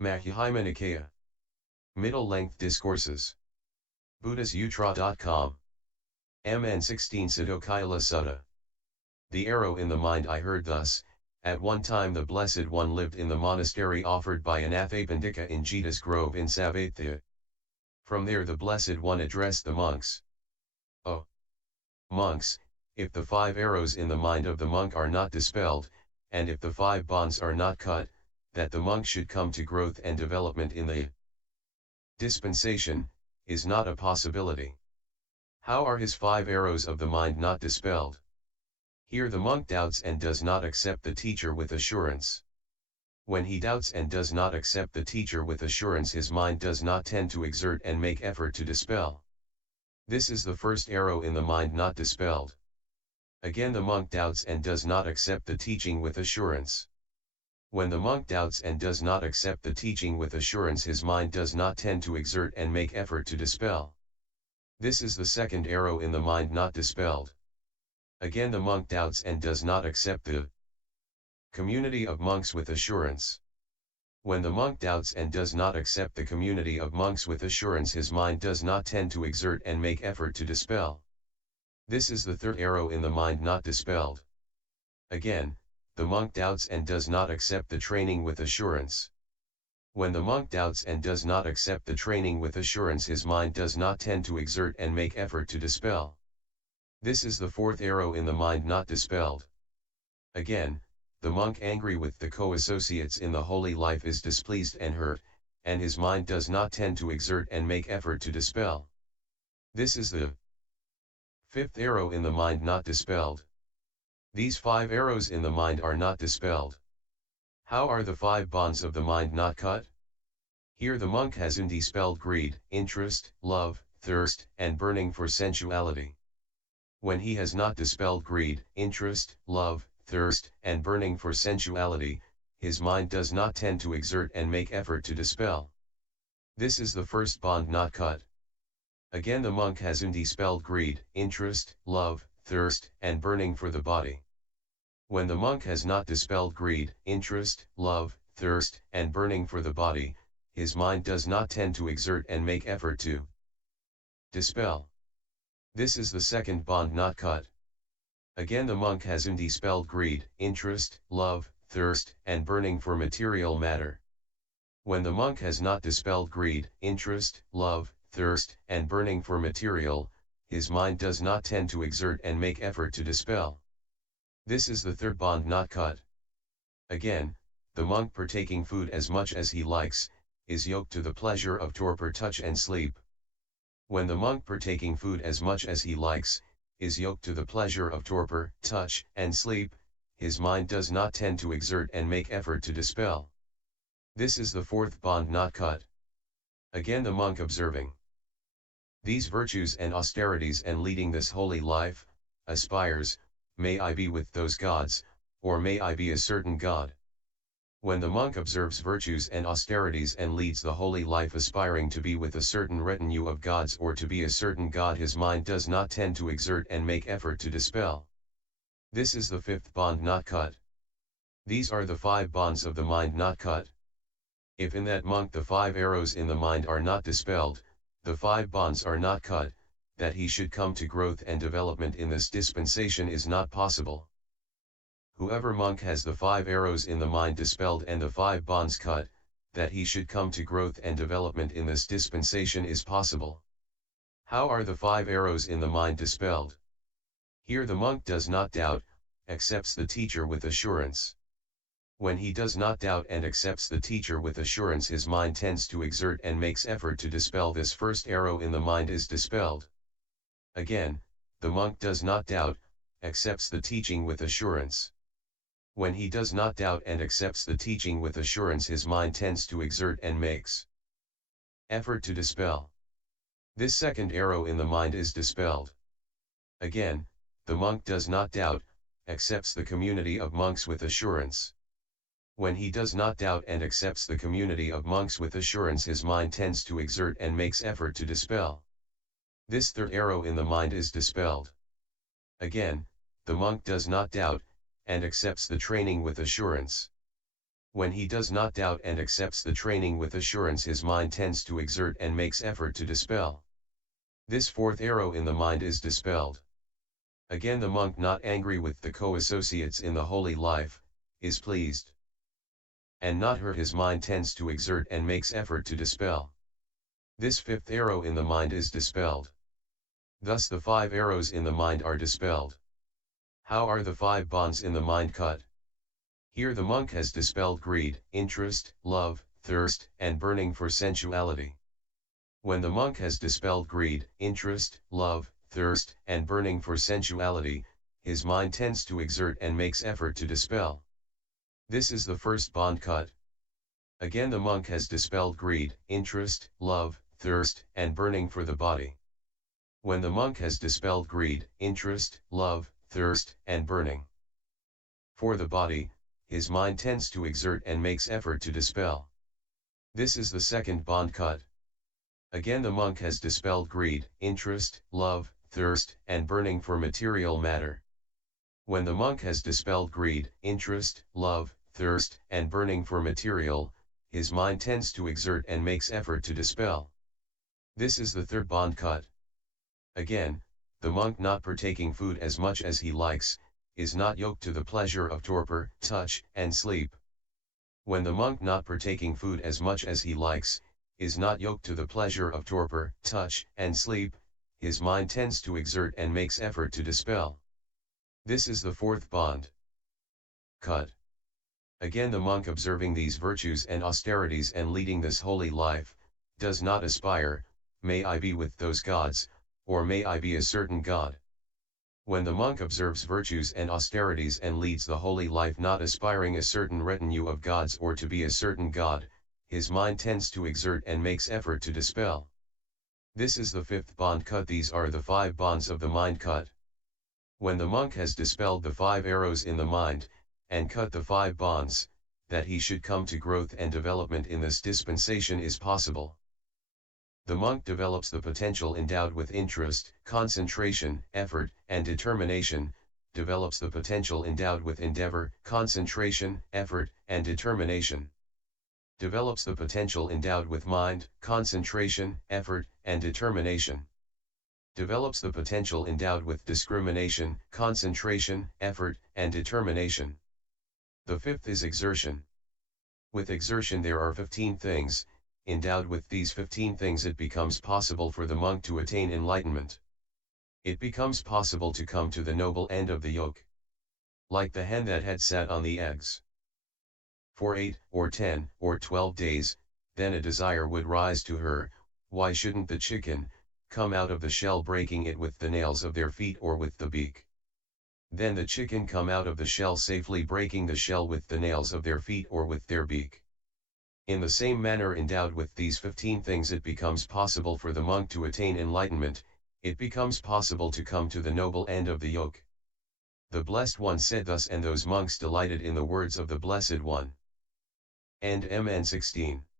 Mahihaimanikaya. Middle-length discourses. buddhasutra.com. MN 16 Sadokayala Sutta. The arrow in the mind I heard thus, at one time the Blessed One lived in the monastery offered by Anathapindika in Jeta's Grove in Savatya. From there the Blessed One addressed the monks. O monks, if the 5 arrows in the mind of the monk are not dispelled, and if the 5 bonds are not cut, that the monk should come to growth and development in the dispensation, is not a possibility. How are his 5 arrows of the mind not dispelled? Here the monk doubts and does not accept the teacher with assurance. When he doubts and does not accept the teacher with assurance, his mind does not tend to exert and make effort to dispel. This is the first arrow in the mind not dispelled. Again the monk doubts and does not accept the teaching with assurance. When the monk doubts and does not accept the teaching with assurance, his mind does not tend to exert and make effort to dispel. This is the second arrow in the mind not dispelled. Again the monk doubts and does not accept the community of monks with assurance. When the monk doubts and does not accept the community of monks with assurance, his mind does not tend to exert and make effort to dispel. This is the third arrow in the mind not dispelled. Again, the monk doubts and does not accept the training with assurance. When the monk doubts and does not accept the training with assurance, his mind does not tend to exert and make effort to dispel. This is the fourth arrow in the mind not dispelled. Again, the monk angry with the co-associates in the holy life is displeased and hurt, and his mind does not tend to exert and make effort to dispel. This is the fifth arrow in the mind not dispelled. These 5 arrows in the mind are not dispelled. How are the 5 bonds of the mind not cut? Here the monk has dispelled greed, interest, love, thirst, and burning for sensuality. When he has not dispelled greed, interest, love, thirst, and burning for sensuality, his mind does not tend to exert and make effort to dispel. This is the first bond not cut. Again the monk has dispelled greed, interest, love, thirst, and burning for the body. When the monk has not dispelled greed, interest, love, thirst, and burning for the body, his mind does not tend to exert and make effort to dispel. This is the second bond not cut. Again the monk has dispelled greed, interest, love, thirst, and burning for material matter. When the monk has not dispelled greed, interest, love, thirst, and burning for material, his mind does not tend to exert and make effort to dispel. This is the third bond not cut. Again, the monk partaking food as much as he likes, is yoked to the pleasure of torpor, touch, and sleep. When the monk partaking food as much as he likes, is yoked to the pleasure of torpor, touch, and sleep, his mind does not tend to exert and make effort to dispel. This is the fourth bond not cut. Again the monk observing these virtues and austerities and leading this holy life, aspires, may I be with those gods, or may I be a certain god. When the monk observes virtues and austerities and leads the holy life aspiring to be with a certain retinue of gods or to be a certain god, his mind does not tend to exert and make effort to dispel. This is the fifth bond not cut. These are the 5 bonds of the mind not cut. If in that monk the 5 arrows in the mind are not dispelled, the 5 bonds are not cut, that he should come to growth and development in this dispensation is not possible. Whoever monk has the 5 arrows in the mind dispelled and the 5 bonds cut, that he should come to growth and development in this dispensation is possible. How are the 5 arrows in the mind dispelled? Here the monk does not doubt, accepts the teacher with assurance. When he does not doubt and accepts the teacher with assurance, his mind tends to exert and makes effort to dispel. This first arrow in the mind is dispelled. Again, the monk does not doubt, accepts the teaching with assurance. When he does not doubt and accepts the teaching with assurance, his mind tends to exert and makes effort to dispel. This second arrow in the mind is dispelled. Again, the monk does not doubt, accepts the community of monks with assurance. When he does not doubt and accepts the community of monks with assurance, his mind tends to exert and makes effort to dispel. This third arrow in the mind is dispelled. Again, the monk does not doubt, and accepts the training with assurance. When he does not doubt and accepts the training with assurance, his mind tends to exert and makes effort to dispel. This fourth arrow in the mind is dispelled. Again, the monk, not angry with the co-associates in the holy life, is pleased. And not hurt, his mind tends to exert and makes effort to dispel. This fifth arrow in the mind is dispelled. Thus the 5 arrows in the mind are dispelled. How are the 5 bonds in the mind cut? Here the monk has dispelled greed, interest, love, thirst, and burning for sensuality. When the monk has dispelled greed, interest, love, thirst, and burning for sensuality, his mind tends to exert and makes effort to dispel. This is the first bond cut. Again, the monk has dispelled greed, interest, love, thirst, and burning for the body. When the monk has dispelled greed, interest, love, thirst, and burning for the body, his mind tends to exert and makes effort to dispel. This is the second bond cut. Again, the monk has dispelled greed, interest, love, thirst, and burning for material matter. When the monk has dispelled greed, interest, love, thirst, and burning for material, his mind tends to exert and makes effort to dispel. This is the third bond cut. Again, the monk, not partaking food as much as he likes, is not yoked to the pleasure of torpor, touch, and sleep. When the monk, not partaking food as much as he likes, is not yoked to the pleasure of torpor, touch, and sleep, his mind tends to exert and makes effort to dispel. This is the fourth bond cut. Again, the monk, observing these virtues and austerities and leading this holy life, does not aspire, may I be with those gods, or may I be a certain god. When the monk observes virtues and austerities and leads the holy life, not aspiring a certain retinue of gods or to be a certain god, his mind tends to exert and makes effort to dispel. This is the fifth bond cut. These are the 5 bonds of the mind cut. When the monk has dispelled the 5 arrows in the mind, and cut the 5 bonds, that he should come to growth and development in this dispensation is possible. The monk develops the potential endowed with interest, concentration, effort, and determination, develops the potential endowed with endeavor, concentration, effort, and determination, develops the potential endowed with mind, concentration, effort, and determination, develops the potential endowed with discrimination, concentration, effort, and determination. The fifth is exertion. With exertion there are 15 things. Endowed with these 15 things, it becomes possible for the monk to attain enlightenment. It becomes possible to come to the noble end of the yoke. Like the hen that had sat on the eggs for 8, or 10, or 12 days, then a desire would rise to her, why shouldn't the chicken come out of the shell, breaking it with the nails of their feet or with the beak? Then the chicken come out of the shell safely, breaking the shell with the nails of their feet or with their beak. In the same manner, endowed with these 15 things, it becomes possible for the monk to attain enlightenment. It becomes possible to come to the noble end of the yoke. The Blessed One said thus, and those monks delighted in the words of the Blessed One. End MN 16.